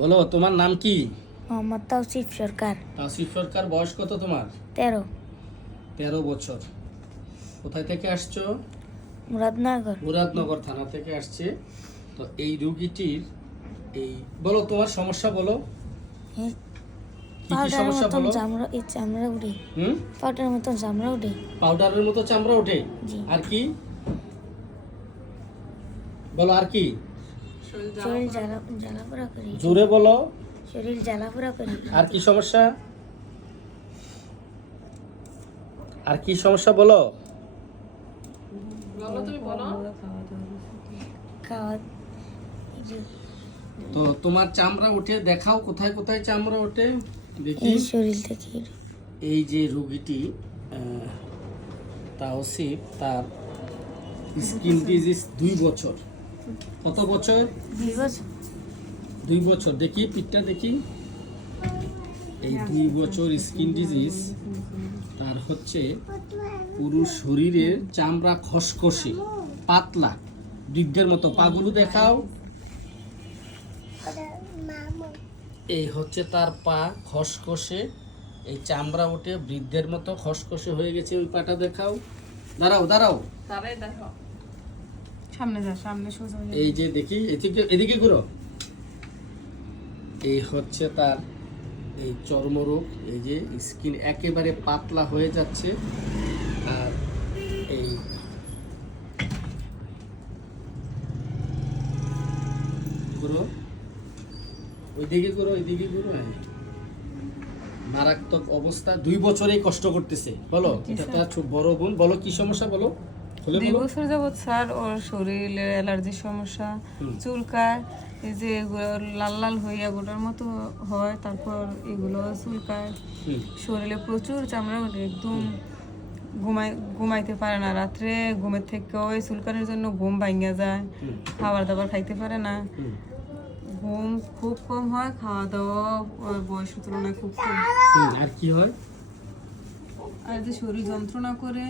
বলো তোমার নাম কি? মোহাম্মদ তাওসিফ সরকার। তাসিফ সরকার বয়স কত তোমার? তেরো। তেরো বছর। কোথায় থেকে আসছো? মুরাদনগর। মুরাদনগর থানা থেকে আসছে। তো এই রুগীটির এই বলো তোমার সমস্যা বলো। পাউডারের মতন চামড়া এই চামড়া উঠে। হুম? পাউডারের মতন চামড়া উঠে। পাউডারের মতো চামড়া ওঠে? আর কি? বলো আর কি? শরীর জ্বালা জ্বালাপোড়া করি জোরে বলো। শরীর জ্বালাপোড়া করি আর কি সমস্যা? আর কি সমস্যা বলো? তো তোমার চামড়া উঠে দেখাও কোথায় কোথায় চামড়া ওঠে? দেখি। এই শরীর থেকে। এই যে রোগীটি তাওসিফ তার স্কিন ডিজিজ দুই বছর। কত বছর? দুই বছর। দুই বছর। দেখি পিঠটা দেখি। এই দুই বছর স্কিন ডিজিজ তার হচ্ছে পুরো শরীরের চামড়া খসখসে পাতলা। ডিগদের মতো। পাগুলো দেখাও। এই হচ্ছে তার পা খসখসে। এই চামড়া ওঠে বৃদ্ধের মতো খসখসে হয়ে গেছে। ওই পাটা দেখাও। দাঁড়াও দাঁড়াও। সামনে যা সামনে সোজা এই যে দেখি এদিকে এদিকে ঘুরো। এই হচ্ছে তার এই চর্মরোগ এই যে স্কিন একেবারে পাতলা হয়ে যাচ্ছে। আর এই ঘুরো। ওইদিকে ঘুরো ওইদিকে ঘুরো হ্যাঁ। মারাত্মক অবস্থা দুই বছরেই কষ্ট করতেছে। বলো এটা তো বড় বোন বলো কি সমস্যা বলো? দুই বছর যাবৎ স্যার ওর শরীরে অ্যালার্জির সমস্যা চুলকায় এই যে লাল লাল হইয়া গোটার মতো হয় তারপর এগুলো চুলকায়। শরীরে প্রচুর চামড়া একদম ঘুমাই ঘুমাইতে পারে না। রাত্রে ঘুমের থেকে ওই চুলকানির জন্য ঘুম ভাঙিয়া যায়। খাবার দাবার খাইতে পারে না। ঘুম খুব কম হয় খাওয়া দাওয়া বয়সের তুলনায় খুব কম। আর কি হয়? আর যে শরীর যন্ত্রণা করে।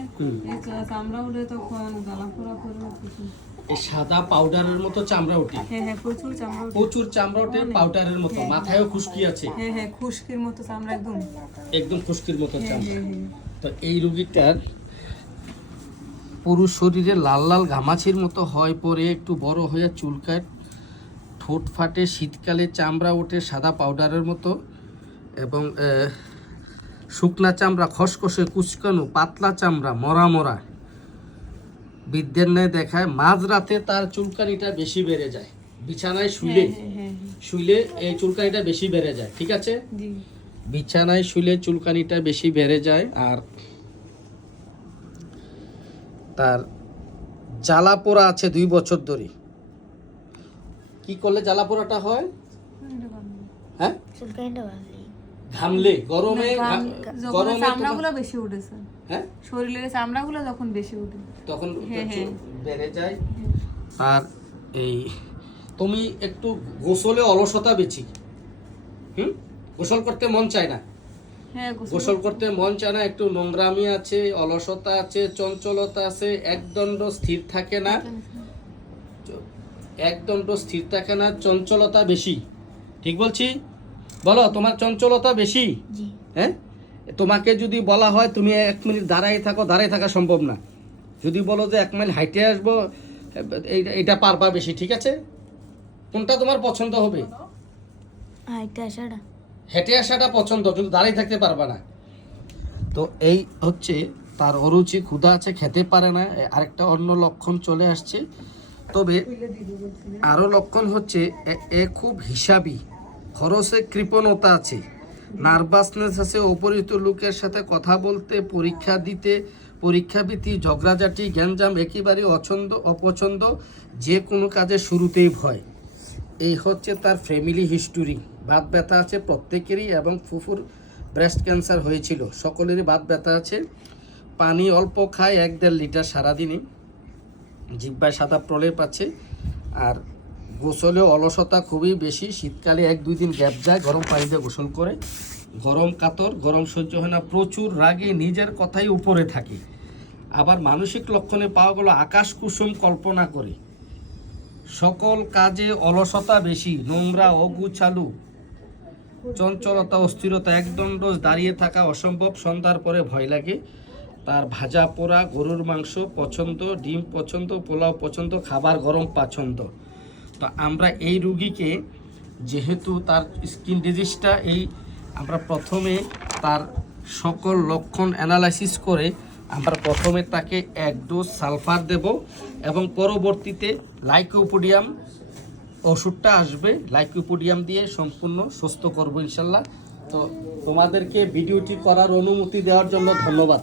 চামড়া উঠে তখন জ্বালাপোড়া করে সাদা পাউডারের মতো চামড়া ওঠে? হ্যাঁ হ্যাঁ প্রচুর চামড়া। প্রচুর চামড়া ওঠে পাউডারের মতো। মাথায়ও খুশকি আছে? হ্যাঁ হ্যাঁ খুশকির মতো চামড়া একদম। একদম খুশকির মতো হ্যাঁ চামড়া। হ্যাঁ হ্যাঁ। তো এই রোগীটার পুরো শরীরে লাল লাল ঘামাচির মতো হয় পরে একটু বড় হয়ে চুলকায় ঠোঁট ফাটে শীতকালে চামড়া ওঠে সাদা পাউডারের মতো এবং শুকনা চামড়া খসখসে কুচকানো পাতলা চামড়া মরা মরা। বিদ্যের ন্যায় দেখায় মাঝরাতে তার চুলকানিটা বেশি বেড়ে যায়। বিছানায় শুলে হ্যাঁ হ্যাঁ হ্যাঁ শুইলে এই চুলকানিটা বেশি বেড়ে যায় ঠিক আছে? বিছানায় শুলে চুলকানিটা বেশি বেড়ে যায় আর তার জ্বালা পোড়া আছে দুই বছর ধরে। কি করলে জ্বালা পোড়াটা হয়? হ্যাঁ? ঘামলে গরমে গরমে চামড়াগুলো বেশি উঠেছে হ্যাঁ? শরীরের চামড়াগুলো যখন বেশি উঠে। তখন হ্যাঁ, হ্যাঁ। বেড়ে যায়। আর এই তুমি একটু গোসলে অলসতা বেশি। হুম? গোসল করতে মন চায় না। হ্যাঁ গোসল করতে মন চায় না একটু নোংরামি আছে অলসতা আছে চঞ্চলতা আছে একদণ্ড স্থির থাকে না। একদণ্ড স্থির থাকে না চঞ্চলতা বেশি। ঠিক বলছি? বলো তোমার চঞ্চলতা বেশি? হ্যাঁ? তোমাকে যদি বলা হয় তুমি এক মিনিট দাঁড়াই থাকো দাঁড়াই থাকা সম্ভব না। যদি বলো যে এক মাইল হাইটে আসব এটা পারবা বেশি ঠিক আছে? কোনটা তোমার পছন্দ হবে? হাইটে আসাটা। হেঁটে আসাটা পছন্দ কিন্তু দাঁড়িয়ে থাকতে পারবা না। তো এই হচ্ছে তার অরুচি ক্ষুধা আছে খেতে পারে না আরেকটা অন্য লক্ষণ চলে আসছে। তবে আরও লক্ষণ হচ্ছে এ খুব হিসাবি। খরচে কৃপণতা আছে। নার্ভাসনেস আছে, অপরিচিত লোকের সাথে কথা বলতে, পরীক্ষা দিতে পরীক্ষা ভীতি ঝগড়াঝাটি, গ্যাঞ্জাম একেবারে অছন্দ, অপছন্দ, যে কোনো কাজে শুরুতেই ভয়। এই হচ্ছে তার ফ্যামিলি হিস্টোরি বাত ব্যথা আছে প্রত্যেকেরই এবং ফুফুর ব্রেস্ট ক্যান্সার হয়েছিল। সকলেরই বাত ব্যথা আছে। পানি অল্প খায়, এক দেড় লিটার সারাদিনে জিব্বায় সাদা প্রলেপ আছে। আর গোসলে অলসতা খুবই বেশি। শীতকালে এক দুই দিন গ্যাপ যায়, গরম পানিতে গোসল করে। গরম কাতর, গরম সহ্য হয় না, প্রচুর রাগে নিজের কথাই উপরে থাকে। আবার মানসিক লক্ষণে পাওয়া গেলো আকাশ কুসুম কল্পনা করে। সকল কাজে অলসতা বেশি, নোংরা অগুছালু চঞ্চলতা, অস্থিরতা একদণ্ড দাঁড়িয়ে থাকা অসম্ভব, সন্ধ্যার পরে ভয় লাগে। তার ভাজা পোড়া, গরুর মাংস পছন্দ, ডিম পছন্দ, পোলাও পছন্দ, খাবার গরম পছন্দ। তো আমরা এই রুগীকে যেহেতু তার স্কিন ডিজিজটা এই আমরা প্রথমে তার সকল লক্ষণ অ্যানালাইসিস করে আমরা প্রথমে তাকে এক ডোজ সালফার দেব এবং পরবর্তীতে লাইকোপোডিয়াম ওষুধটা আসবে লাইকোপোডিয়াম দিয়ে সম্পূর্ণ সুস্থ করব ইনশাল্লাহ। তো তোমাদেরকে ভিডিওটি করার অনুমতি দেওয়ার জন্য ধন্যবাদ।